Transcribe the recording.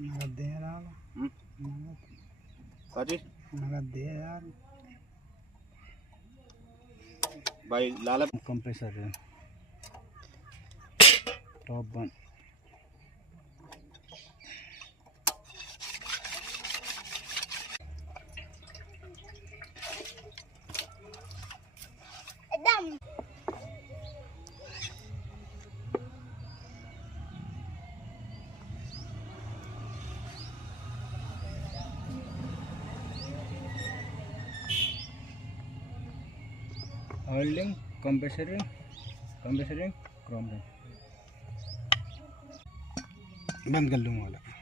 नगद दे यार। काजी नगद दे यार भाई लाला कंप्रेसर टॉप वन एकदम होल्डिंग कंप्रेसरिंग क्रोम बंद कर लूँगा वाला।